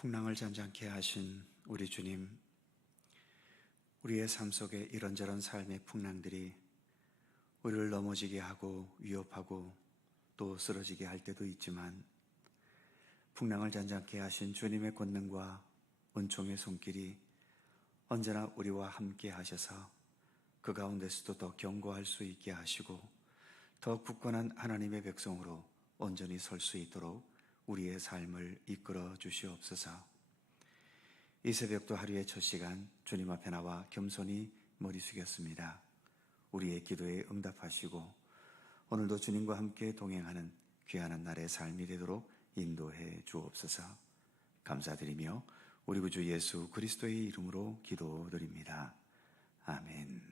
풍랑을 잔잔케 하신 우리 주님, 우리의 삶 속에 이런저런 삶의 풍랑들이 우리를 넘어지게 하고 위협하고 또 쓰러지게 할 때도 있지만, 풍랑을 잔잔케 하신 주님의 권능과 은총의 손길이 언제나 우리와 함께 하셔서 그 가운데서도 더 견고할 수 있게 하시고 더 굳건한 하나님의 백성으로 온전히 설 수 있도록 우리의 삶을 이끌어 주시옵소서. 이 새벽도 하루의 첫 시간 주님 앞에 나와 겸손히 머리 숙였습니다. 우리의 기도에 응답하시고 오늘도 주님과 함께 동행하는 귀한 날의 삶이 되도록 인도해 주옵소서. 감사드리며 우리 구주 예수 그리스도의 이름으로 기도드립니다. 아멘.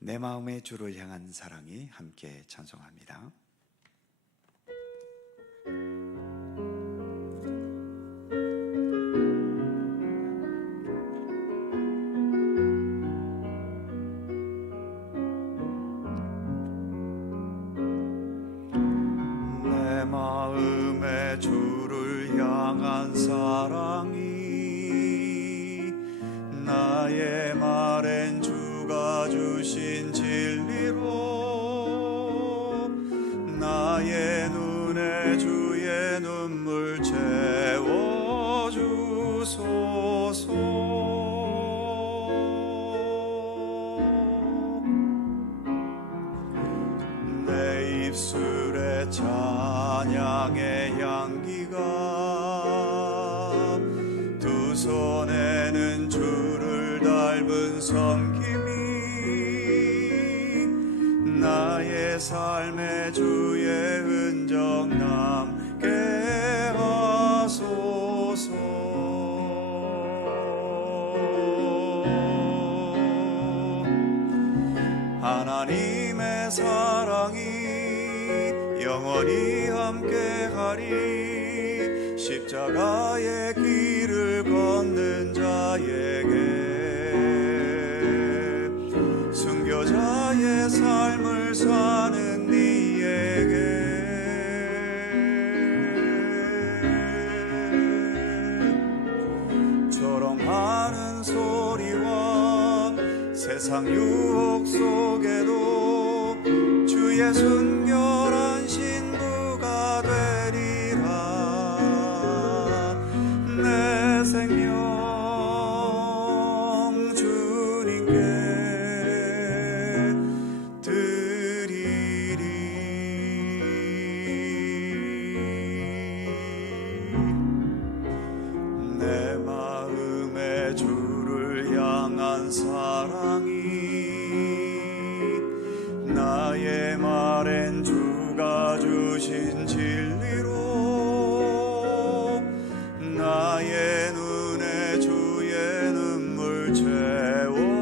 내 마음의 주를 향한 사랑이 함께 찬송합니다. 내 마음의 주를 향한 사랑이 나의 말엔 주가 주신 진리로 나의 눈에 주의 눈물 채워주소서. 내 입술에 찬양의 향기가 두 손에는 주를 닮은 섬김이 나의 삶의 주의 흔적 남게 하소서. 하나님의 사랑이 영원히 함께하리. 십자가의 길을 걷는 자에게 순교자의 삶을 사는 니에게 조롱하는 소리와 세상 유혹 속에도 주의 순결한 신부가 되리라. 내 생명 주님께 드리리. 내 마음의 주를 향한 사랑이 나의 말엔 주가 주신 진리로 나의 눈에 주의 눈물 채워주소서.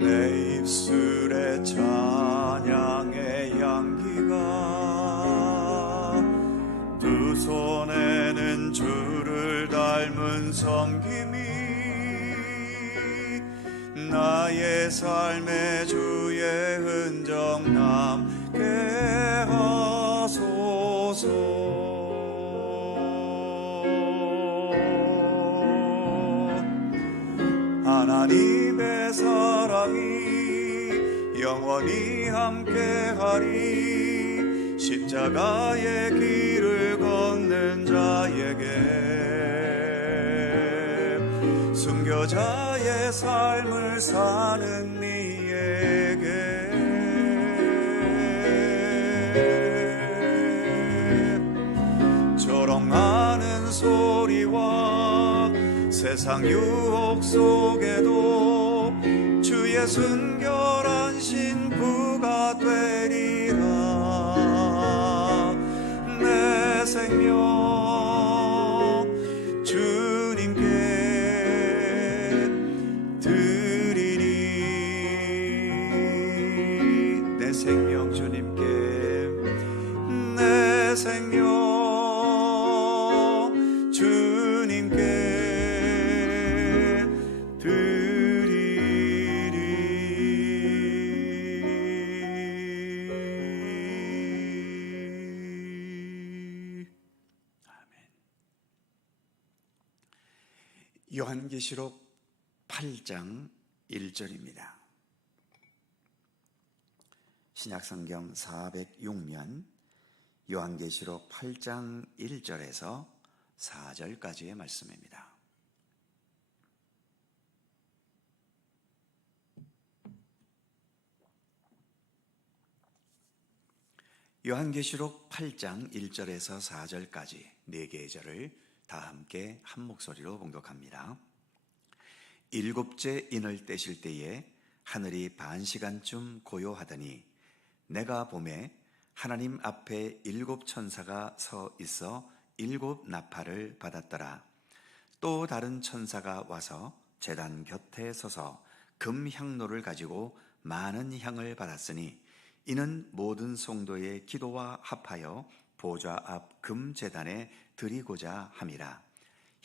내 입술에 찬양의 향기가 두 손에는 주를 닮은 섬김이 나의 삶의 주의 흔적 남게 하소서. 하나님의 사랑이 영원히 함께하리. 십자가의 길을 걷는 자에게 순교자의 삶을 사는 니에게 조롱하는 소리와 세상 유혹 속에도 주의 순결한 신부가 되리라. 내 생명 주님께 드리리. 내 생명 주님께, 내 생명 주님께 드리리. 요한계시록 8장 1절입니다. 신약성경 406면 요한계시록 8장 1절에서 4절까지의 말씀입니다. 요한계시록 8장 1절에서 4절까지 4개의 절을 다 함께 한 목소리로 봉독합니다. 일곱째 인을 떼실 때에 하늘이 반시간쯤 고요하더니 내가 보매 하나님 앞에 7 천사가 서 있어 7 나팔을 받았더라. 또 다른 천사가 와서 제단 곁에 서서 금 향로를 가지고 많은 향을 받았으니 이는 모든 성도의 기도와 합하여 보좌 앞 금 제단에 드리고자 함이라.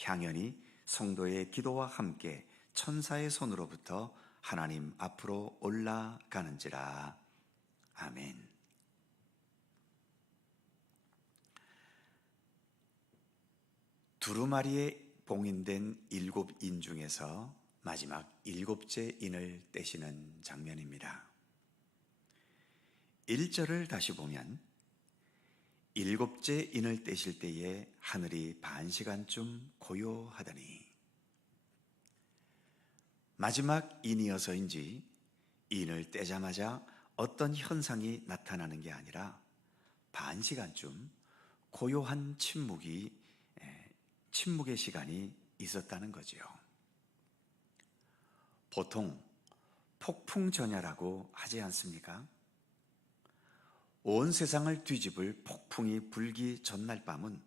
향연이 성도의 기도와 함께 천사의 손으로부터 하나님 앞으로 올라가는지라. 아멘. 두루마리에 봉인된 7인 중에서 마지막 7째 인을 떼시는 장면입니다. 1절을 다시 보면 7째 인을 떼실 때에 하늘이 반시간쯤 고요하더니, 마지막 인이어서인지 인을 떼자마자 어떤 현상이 나타나는 게 아니라 반시간쯤 고요한 침묵의 시간이 있었다는 거지요. 보통 폭풍전야라고 하지 않습니까? 온 세상을 뒤집을 폭풍이 불기 전날 밤은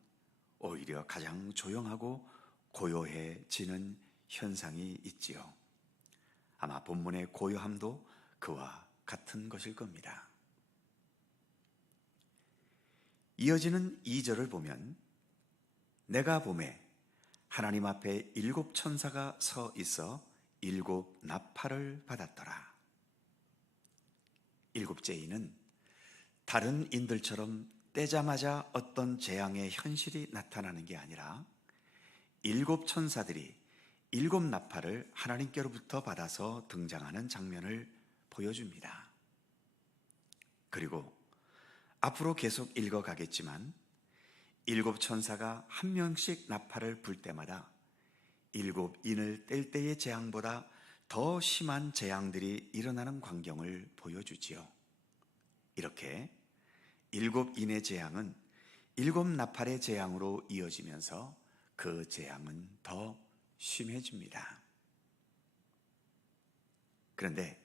오히려 가장 조용하고 고요해지는 현상이 있지요. 아마 본문의 고요함도 그와 같은 것일 겁니다. 이어지는 2절을 보면 내가 보매 하나님 앞에 7 천사가 서 있어 7 나팔을 받았더라. 7째 인은 다른 인들처럼 떼자마자 어떤 재앙의 현실이 나타나는 게 아니라 7 천사들이 7 나팔을 하나님께로부터 받아서 등장하는 장면을 보여줍니다. 그리고 앞으로 계속 읽어가겠지만 7 천사가 한 명씩 나팔을 불 때마다 7 인을 뗄 때의 재앙보다 더 심한 재앙들이 일어나는 광경을 보여주지요. 이렇게 7 인의 재앙은 7 나팔의 재앙으로 이어지면서 그 재앙은 더 심해집니다. 그런데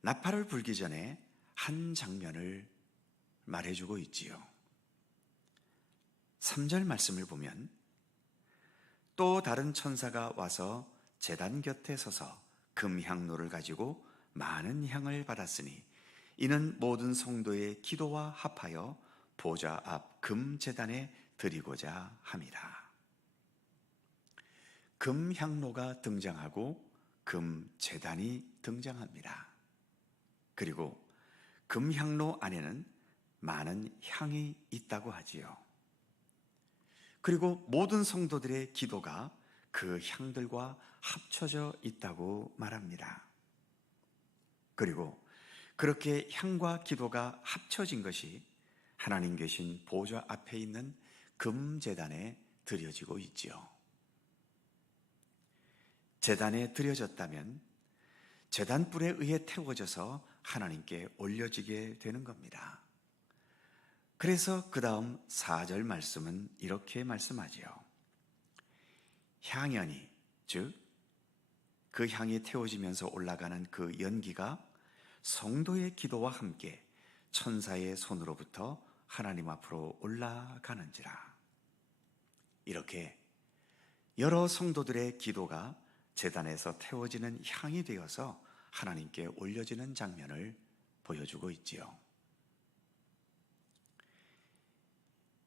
나팔을 불기 전에 한 장면을 말해주고 있지요. 3절 말씀을 보면 또 다른 천사가 와서 제단 곁에 서서 금 향로를 가지고 많은 향을 받았으니 이는 모든 성도의 기도와 합하여 보좌 앞 금 제단에 드리고자 함이라. 금 향로가 등장하고 금 제단이 등장합니다. 그리고 금 향로 안에는 많은 향이 있다고 하지요. 그리고 모든 성도들의 기도가 그 향들과 합쳐져 있다고 말합니다. 그리고 그렇게 향과 기도가 합쳐진 것이 하나님 계신 보좌 앞에 있는 금제단에 드려지고 있지요. 제단에 드려졌다면 제단불에 의해 태워져서 하나님께 올려지게 되는 겁니다. 그래서 그 다음 4절 말씀은 이렇게 말씀하지요. 향연이, 즉 그 향이 태워지면서 올라가는 그 연기가 성도의 기도와 함께 천사의 손으로부터 하나님 앞으로 올라가는지라. 이렇게 여러 성도들의 기도가 제단에서 태워지는 향이 되어서 하나님께 올려지는 장면을 보여주고 있지요.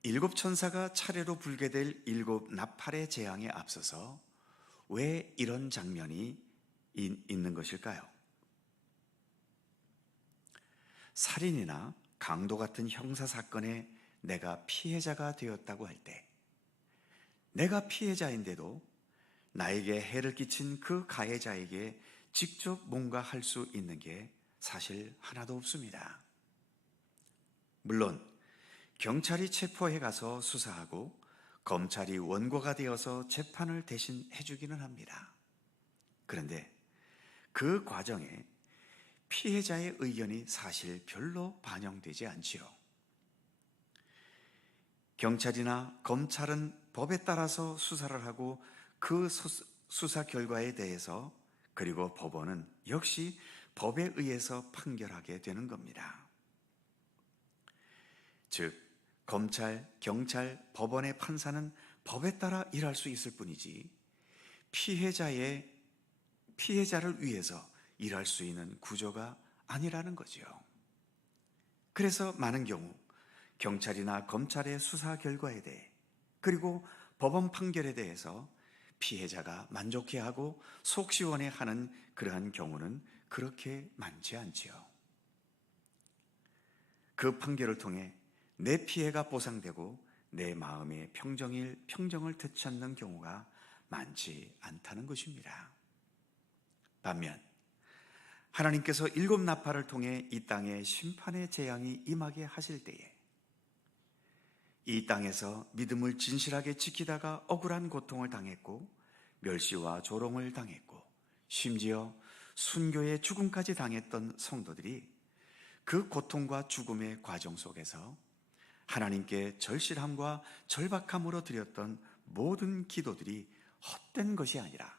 7 천사가 차례로 불게 될 7 나팔의 재앙에 앞서서 왜 이런 장면이 있는 것일까요? 살인이나 강도 같은 형사사건에 내가 피해자가 되었다고 할 때, 내가 피해자인데도 나에게 해를 끼친 그 가해자에게 직접 뭔가 할 수 있는 게 사실 하나도 없습니다. 물론 경찰이 체포해 가서 수사하고 검찰이 원고가 되어서 재판을 대신 해주기는 합니다. 그런데 그 과정에 피해자의 의견이 사실 별로 반영되지 않지요. 경찰이나 검찰은 법에 따라서 수사를 하고 그 수사 결과에 대해서, 그리고 법원은 역시 법에 의해서 판결하게 되는 겁니다. 즉, 검찰, 경찰, 법원의 판사는 법에 따라 일할 수 있을 뿐이지 피해자를 위해서 일할 수 있는 구조가 아니라는 거죠. 그래서 많은 경우 경찰이나 검찰의 수사 결과에 대해, 그리고 법원 판결에 대해서 피해자가 만족해하고 속 시원해하는 그러한 경우는 그렇게 많지 않지요. 그 판결을 통해 내 피해가 보상되고 내 마음의 평정을 되찾는 경우가 많지 않다는 것입니다. 반면 하나님께서 7 나팔을 통해 이 땅에 심판의 재앙이 임하게 하실 때에 이 땅에서 믿음을 진실하게 지키다가 억울한 고통을 당했고 멸시와 조롱을 당했고 심지어 순교의 죽음까지 당했던 성도들이 그 고통과 죽음의 과정 속에서 하나님께 절실함과 절박함으로 드렸던 모든 기도들이 헛된 것이 아니라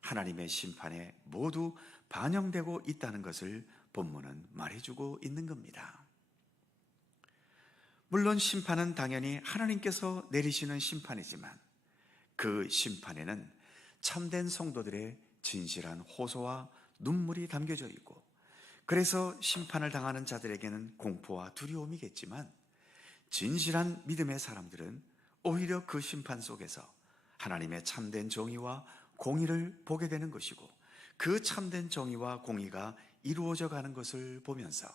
하나님의 심판에 모두 반영되고 있다는 것을 본문은 말해주고 있는 겁니다. 물론 심판은 당연히 하나님께서 내리시는 심판이지만 그 심판에는 참된 성도들의 진실한 호소와 눈물이 담겨져 있고, 그래서 심판을 당하는 자들에게는 공포와 두려움이겠지만 진실한 믿음의 사람들은 오히려 그 심판 속에서 하나님의 참된 정의와 공의를 보게 되는 것이고, 그 참된 정의와 공의가 이루어져 가는 것을 보면서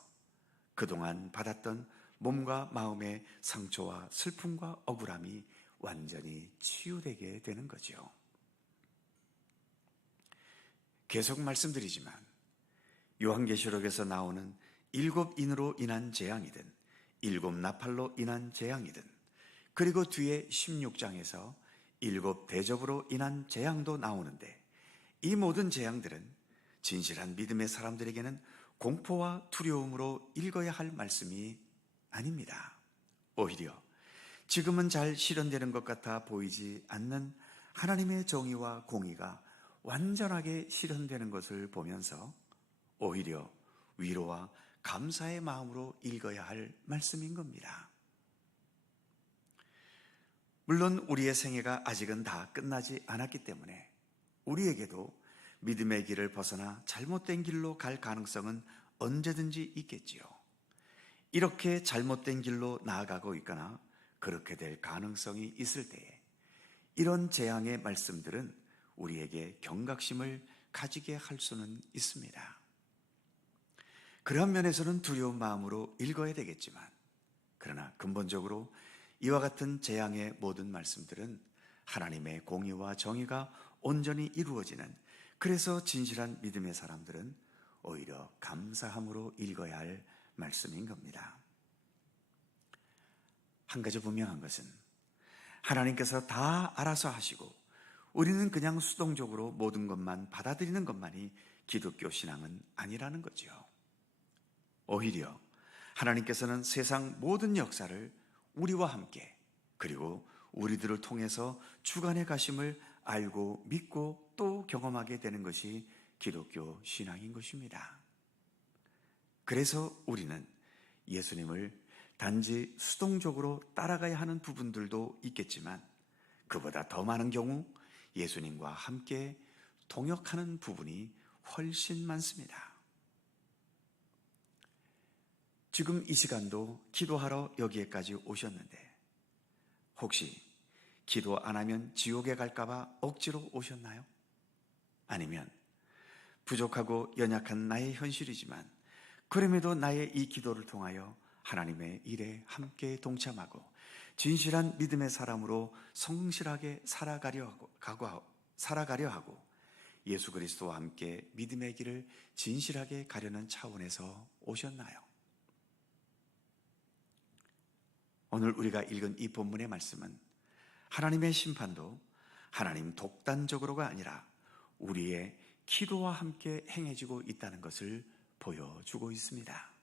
그동안 받았던 몸과 마음의 상처와 슬픔과 억울함이 완전히 치유되게 되는 거죠. 계속 말씀드리지만 요한계시록에서 나오는 7인으로 인한 재앙이든 7 나팔로 인한 재앙이든, 그리고 뒤에 16장에서 7 대접으로 인한 재앙도 나오는데, 이 모든 재앙들은 진실한 믿음의 사람들에게는 공포와 두려움으로 읽어야 할 말씀이 아닙니다. 오히려 지금은 잘 실현되는 것 같아 보이지 않는 하나님의 정의와 공의가 완전하게 실현되는 것을 보면서 오히려 위로와 감사의 마음으로 읽어야 할 말씀인 겁니다. 물론 우리의 생애가 아직은 다 끝나지 않았기 때문에 우리에게도 믿음의 길을 벗어나 잘못된 길로 갈 가능성은 언제든지 있겠지요. 이렇게 잘못된 길로 나아가고 있거나 그렇게 될 가능성이 있을 때에 이런 재앙의 말씀들은 우리에게 경각심을 가지게 할 수는 있습니다. 그런 면에서는 두려운 마음으로 읽어야 되겠지만, 그러나 근본적으로 이와 같은 재앙의 모든 말씀들은 하나님의 공의와 정의가 온전히 이루어지는, 그래서 진실한 믿음의 사람들은 오히려 감사함으로 읽어야 할 말씀인 겁니다. 한 가지 분명한 것은 하나님께서 다 알아서 하시고 우리는 그냥 수동적으로 모든 것만 받아들이는 것만이 기독교 신앙은 아니라는 거죠. 오히려 하나님께서는 세상 모든 역사를 우리와 함께, 그리고 우리들을 통해서 주관해 가심을 알고 믿고 또 경험하게 되는 것이 기독교 신앙인 것입니다. 그래서 우리는 예수님을 단지 수동적으로 따라가야 하는 부분들도 있겠지만, 그보다 더 많은 경우 예수님과 함께 동역하는 부분이 훨씬 많습니다. 지금 이 시간도 기도하러 여기에까지 오셨는데, 혹시 기도 안 하면 지옥에 갈까봐 억지로 오셨나요? 아니면 부족하고 연약한 나의 현실이지만 그럼에도 나의 이 기도를 통하여 하나님의 일에 함께 동참하고 진실한 믿음의 사람으로 성실하게 살아가려고 살아가려 하고 예수 그리스도와 함께 믿음의 길을 진실하게 가려는 차원에서 오셨나요? 오늘 우리가 읽은 이 본문의 말씀은 하나님의 심판도 하나님 독단적으로가 아니라 우리의 기도와 함께 행해지고 있다는 것을 보여주고 있습니다.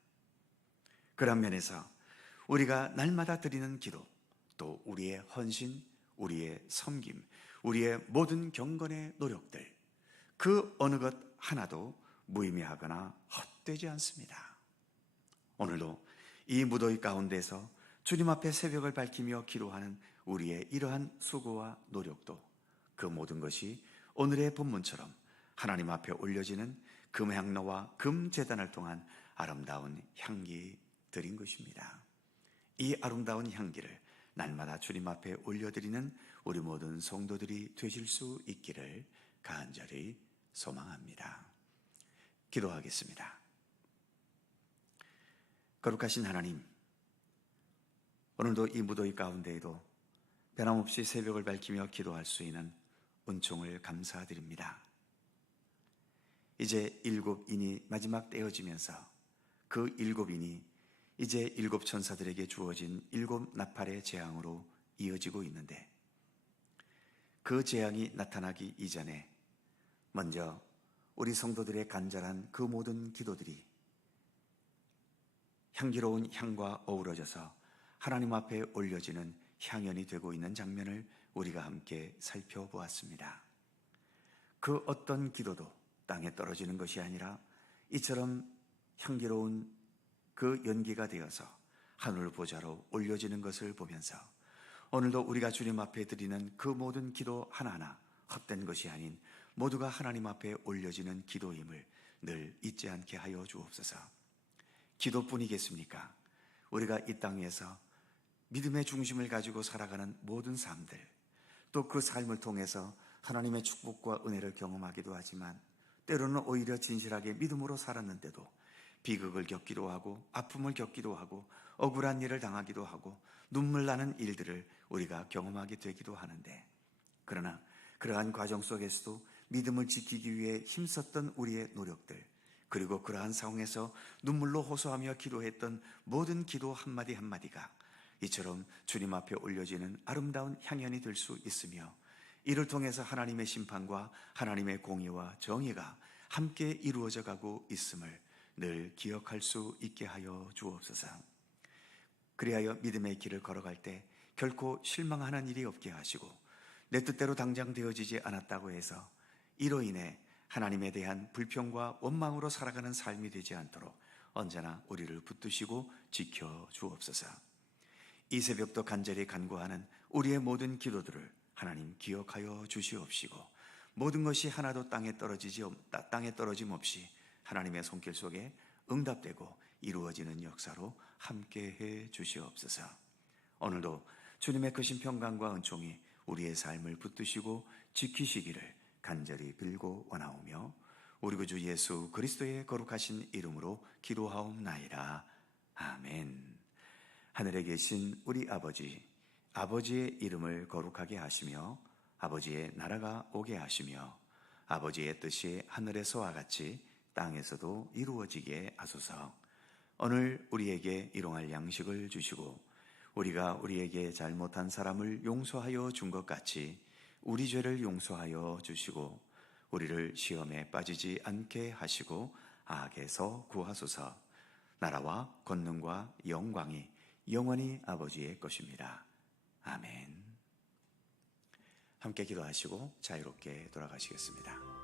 그런 면에서 우리가 날마다 드리는 기도, 또 우리의 헌신, 우리의 섬김, 우리의 모든 경건의 노력들, 그 어느 것 하나도 무의미하거나 헛되지 않습니다. 오늘도 이 무더위 가운데서 주님 앞에 새벽을 밝히며 기도하는 우리의 이러한 수고와 노력도 그 모든 것이 오늘의 본문처럼 하나님 앞에 올려지는 금향로와 금제단을 통한 아름다운 향기들인 것입니다. 이 아름다운 향기를 날마다 주님 앞에 올려드리는 우리 모든 성도들이 되실 수 있기를 간절히 소망합니다. 기도하겠습니다. 거룩하신 하나님, 오늘도 이 무더위 가운데에도 변함없이 새벽을 밝히며 기도할 수 있는 은총을 감사드립니다. 이제 7인이 마지막 떼어지면서 그 7인이 이제 7 천사들에게 주어진 7 나팔의 재앙으로 이어지고 있는데, 그 재앙이 나타나기 이전에 먼저 우리 성도들의 간절한 그 모든 기도들이 향기로운 향과 어우러져서 하나님 앞에 올려지는 향연이 되고 있는 장면을 우리가 함께 살펴보았습니다. 그 어떤 기도도 땅에 떨어지는 것이 아니라 이처럼 향기로운 그 연기가 되어서 하늘 보좌로 올려지는 것을 보면서 오늘도 우리가 주님 앞에 드리는 그 모든 기도 하나하나 헛된 것이 아닌 모두가 하나님 앞에 올려지는 기도임을 늘 잊지 않게 하여 주옵소서. 기도뿐이겠습니까? 우리가 이 땅 위에서 믿음의 중심을 가지고 살아가는 모든 삶들, 또 그 삶을 통해서 하나님의 축복과 은혜를 경험하기도 하지만 때로는 오히려 진실하게 믿음으로 살았는데도 비극을 겪기도 하고 아픔을 겪기도 하고 억울한 일을 당하기도 하고 눈물 나는 일들을 우리가 경험하게 되기도 하는데, 그러나 그러한 과정 속에서도 믿음을 지키기 위해 힘썼던 우리의 노력들, 그리고 그러한 상황에서 눈물로 호소하며 기도했던 모든 기도 한마디 한마디가 이처럼 주님 앞에 올려지는 아름다운 향연이 될 수 있으며, 이를 통해서 하나님의 심판과 하나님의 공의와 정의가 함께 이루어져 가고 있음을 늘 기억할 수 있게 하여 주옵소서. 그리하여 믿음의 길을 걸어갈 때 결코 실망하는 일이 없게 하시고, 내 뜻대로 당장 되어지지 않았다고 해서 이로 인해 하나님에 대한 불평과 원망으로 살아가는 삶이 되지 않도록 언제나 우리를 붙드시고 지켜 주옵소서. 이 새벽도 간절히 간구하는 우리의 모든 기도들을 하나님 기억하여 주시옵시고, 모든 것이 하나도 땅에 떨어짐 없이 하나님의 손길 속에 응답되고 이루어지는 역사로 함께해 주시옵소서. 오늘도 주님의 크신 평강과 은총이 우리의 삶을 붙드시고 지키시기를 간절히 빌고 원하오며, 우리 구주 예수 그리스도의 거룩하신 이름으로 기도하옵나이다. 아멘. 하늘에 계신 우리 아버지의 이름을 거룩하게 하시며 아버지의 나라가 오게 하시며 아버지의 뜻이 하늘에서와 같이 땅에서도 이루어지게 하소서. 오늘 우리에게 일용할 양식을 주시고 우리가 우리에게 잘못한 사람을 용서하여 준 것 같이 우리 죄를 용서하여 주시고 우리를 시험에 빠지지 않게 하시고 악에서 구하소서. 나라와 권능과 영광이 영원히 아버지의 것입니다. 아멘. 함께 기도하시고 자유롭게 돌아가시겠습니다.